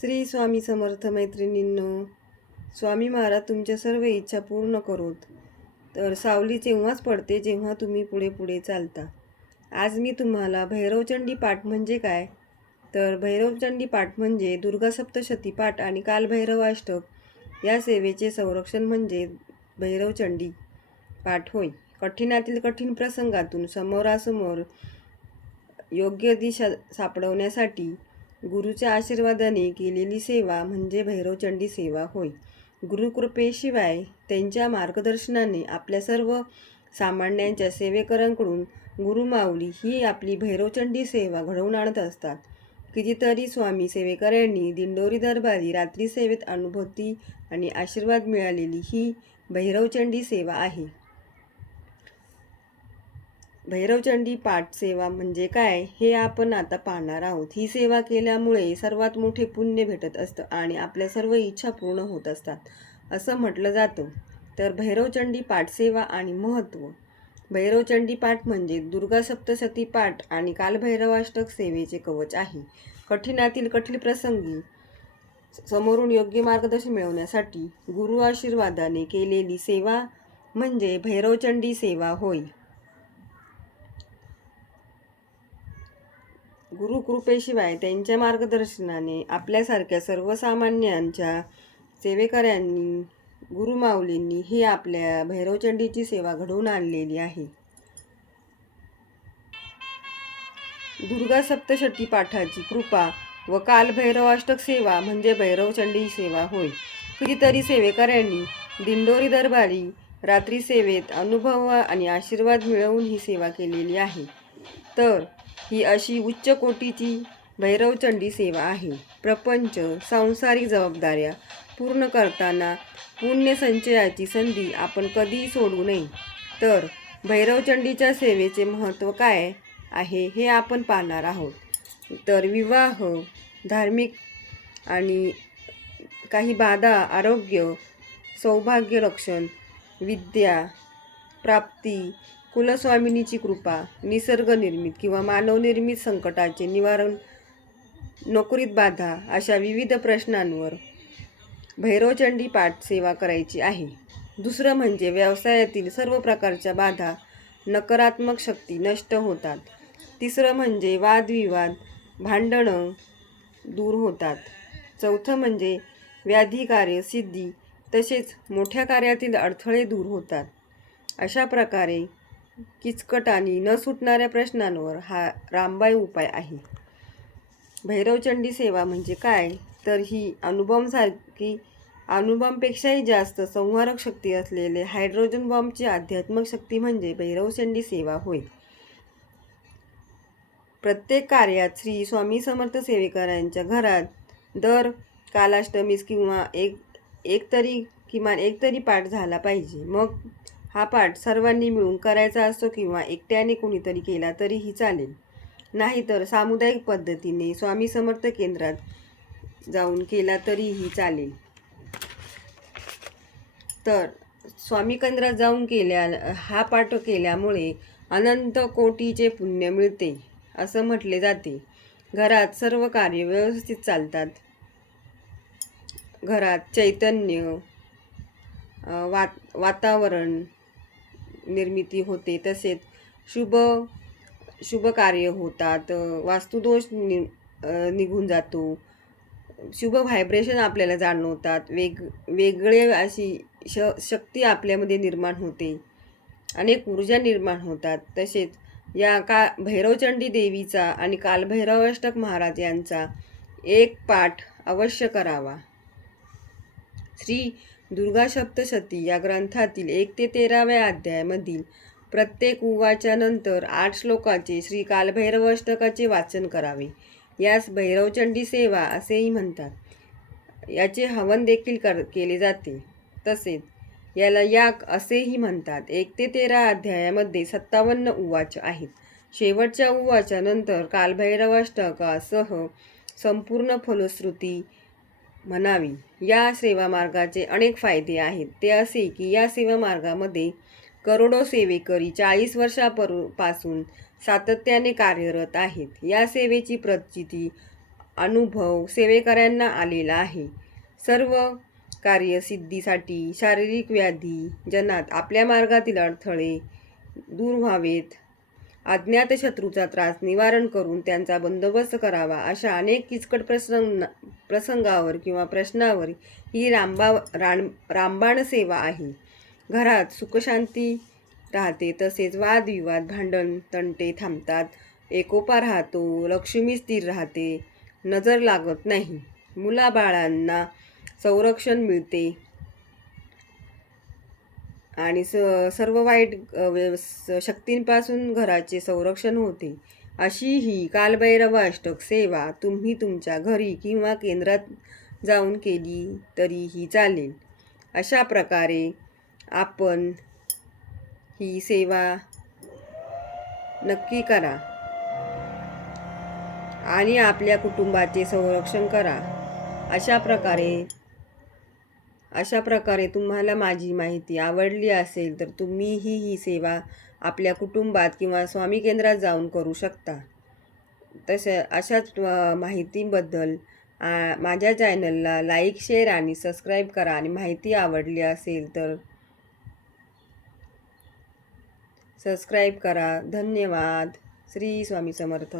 श्री स्वामी समर्थ मैत्रिणींनो, स्वामी महाराज तुमच्या सर्व इच्छा पूर्ण करोत. तर सावली तेव्हाच पडते जेव्हा तुम्ही पुढे पुढे चालता. आज मी तुम्हाला भैरवचंडी पाठ म्हणजे काय, तर भैरवचंडी पाठ म्हणजे दुर्गा सप्तशती पाठ आणि कालभैरवाष्टक या सेवेचे संरक्षण म्हणजे भैरवचंडी पाठ होय. कठीणातील कठीण प्रसंगातून समोरासमोर योग्य दिशा सापडवण्यासाठी गुरुच्या आशीर्वादाने केलेली सेवा म्हणजे भैरवचंडी सेवा होय. गुरुकृपेशिवाय त्यांच्या मार्गदर्शनाने आपल्या सर्व सामान्यांच्या सेवेकरांकडून गुरुमाऊली ही आपली भैरवचंडी सेवा घडवून आणत असतात. कितीतरी स्वामी सेवेकऱ्यांनी दिंडोरी दरबारी रात्री सेवेत अनुभूती आणि आशीर्वाद मिळालेली ही भैरवचंडी सेवा आहे. भैरवचंडी पाठ सेवा म्हणजे काय हे आपण आता पाहणार आहोत. ही सेवा केल्यामुळे सर्वात मोठे पुण्य भेटत असतं आणि आपल्या सर्व इच्छा पूर्ण होत असतात असं म्हटलं जातं. तर भैरवचंडी पाठ सेवा आणि महत्त्व. भैरवचंडी पाठ म्हणजे दुर्गा सप्तशती पाठ आणि कालभैरवाष्टक सेवेचे कवच आहे. कठीणातील कठीण प्रसंगी समोरून योग्य मार्गदर्शन मिळवण्यासाठी गुरु आशीर्वादाने केलेली सेवा म्हणजे भैरवचंडी सेवा होय. गुरुकृपेशिवाय त्यांच्या मार्गदर्शनाने आपल्यासारख्या सर्वसामान्यांच्या सेवेकऱ्यांनी गुरुमाऊलींनी ही आपल्या भैरवचंडीची सेवा घडवून आणलेली आहे. दुर्गा सप्तशती पाठाची कृपा व कालभैरवाष्टक सेवा म्हणजे भैरवचंडी सेवा होय. कितीतरी सेवेकऱ्यांनी दिंडोरी दरबारी रात्री सेवेत अनुभव आणि आशीर्वाद मिळवून ही सेवा केलेली आहे. तर ही अशी उच्च कोटीची भैरवचंडी सेवा आहे. प्रपंच सांसारिक जबाबदाऱ्या पूर्ण करताना पुण्य संचयाची संधी आपण कधीही सोडू नये. तर भैरवचंडीच्या सेवेचे महत्त्व काय आहे हे आपण पाहणार आहोत. तर विवाह, धार्मिक आणि काही बाधा, आरोग्य, सौभाग्य रक्षण, विद्या प्राप्ती, कुलस्वामिनीची कृपा, निसर्गनिर्मित किंवा मानवनिर्मित संकटाचे निवारण, नोकरीत बाधा अशा विविध प्रश्नांवर भैरवचंडी पाठ सेवा करायची आहे. दुसरं म्हणजे व्यवसायातील सर्व प्रकारच्या बाधा, नकारात्मक शक्ती नष्ट होतात. तिसरं म्हणजे वादविवाद, भांडणं दूर होतात. चौथं म्हणजे व्याधी, कार्य सिद्धी तसेच मोठ्या कार्यातील अडथळे दूर होतात. अशा प्रकारे किचकट आणि न सुटणाऱ्या प्रश्नांवर हा रामबाण उपाय आहे. भैरवचंडी सेवा म्हणजे काय, तर ही अणुबॉम्बपेक्षाही जास्त संहारक शक्ती असलेले हायड्रोजन बॉम्बची आध्यात्मिक शक्ती म्हणजे भैरवचंडी सेवा होय. प्रत्येक कार्यात श्री स्वामी समर्थ सेवेकरांच्या घरात दर कालाष्टमीस किमान एक तरी पाठ झाला पाहिजे. मग हा पाठ सर्वांनी मिळून करायचा असतो किंवा एकट्याने कोणीतरी केला तरीही चालेल. नाहीतर सामुदायिक पद्धतीने स्वामी समर्थ केंद्रात जाऊन केला तरीही चालेल. तर स्वामी केंद्रात जाऊन हा पाठ केल्यामुळे अनंत कोटीचे पुण्य मिळते असं म्हटले जाते. घरात सर्व कार्य व्यवस्थित चालतात. घरात चैतन्य वातावरण निर्मिती होते. तसेच शुभ कार्य होतात. वास्तुदोष निघून जातो. शुभ व्हायब्रेशन आपल्याला जाणवतात. वेगळे अशी शक्ती आपल्यामध्ये निर्माण होते. अनेक ऊर्जा निर्माण होतात. तसेच या भैरवचंडी देवीचा आणि कालभैरवाष्टक महाराज यांचा एक पाठ अवश्य करावा. श्री दुर्गा सप्तशती या ग्रंथातील 1 ते 13व्या अध्यायामधील प्रत्येक उवाच्या नंतर 8 श्लोकाचे श्री कालभैरवाष्टकाचे वाचन करावे. यास भैरवचंडी सेवा असेही म्हणतात. याचे हवन देखील केले जाते. तसेच याला याग असेही म्हणतात. 1 ते 13 अध्यायामध्ये 57 उवाच आहेत. शेवटच्या उवाच्या नंतर कालभैरवाष्टकासह संपूर्ण फलश्रुती म्हणावी. या सेवा मार्गाचे अनेक फायदे आहेत. ते असे की या सेवा मार्गामध्ये करोडो सेवेकरी 40 वर्षापासून सातत्याने कार्यरत आहेत. या सेवेची प्रचिती अनुभव सेवेकऱ्यांना आलेला आहे. सर्व कार्यसिद्धीसाठी शारीरिक व्याधी जनात आपल्या मार्गातील अडथळे दूर व्हावेत, अज्ञात शत्रूचा त्रास निवारण करून त्यांचा बंदोबस्त करावा, अशा अनेक किचकट प्रसंगावर किंवा प्रश्नावर ही रामबाण सेवा आहे. घरात सुखशांती राहते, तसेच वादविवाद भांडण तंटे थांबतात, एकोपा राहतो, लक्ष्मी स्थिर राहते, नजर लागत नाही, मुलाबाळांना संरक्षण मिळते आणि सर्व वाईट शक्तींपासून घराचे संरक्षण होते. अशी ही कालभैरव अष्टक सेवा तुम्ही तुमच्या घरी किंवा केंद्रात जाऊन केली तरीही चालेल. अशा प्रकारे आपण ही सेवा नक्की करा आणि आपल्या कुटुंबाचे संरक्षण करा. अशा प्रकारे तुम्हाला माझी माहिती आवडली असेल तर तुम्हीही ही सेवा आपल्या कुटुंबात किंवा स्वामी केंद्रात जाऊन करू शकता. अशाच माहितीबद्दल माझ्या चॅनलला लाईक, शेअर आणि सबस्क्राईब करा आणि माहिती आवडली असेल तर सबस्क्राईब करा. धन्यवाद. श्री स्वामी समर्थ.